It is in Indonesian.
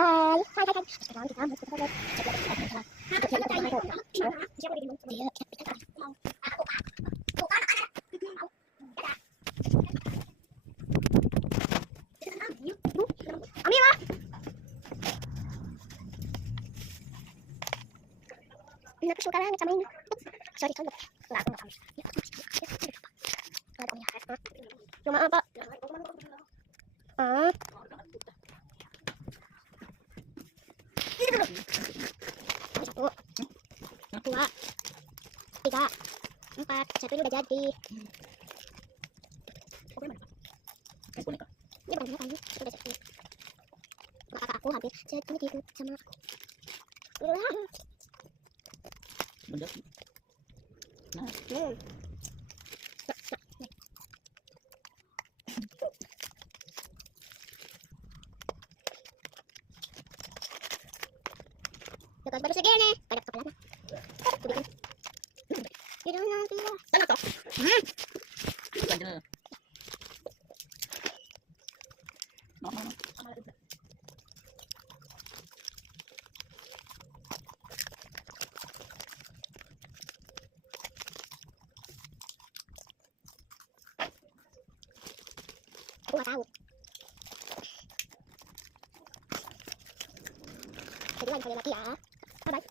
Hai, hai, hai, hai. Sekarang kita mau kita lihat. Dia kita Amira. Ini aku suka banget sama ini. Sorry, sorry. Enggak, aku enggak tahu. Cuma apa? Ah. Satu, dua, tiga, empat. Satu ini udah jadi. Ini bukan boneka ini, sudah jadi. Maka aku hampir jadi gitu sama. Lepas baru segini, banyak kepala. Kubikin. Ini nanti ya. Sana toh. Aku nggak tahu. Jadi lanjut kali lagi ya. Bye bye.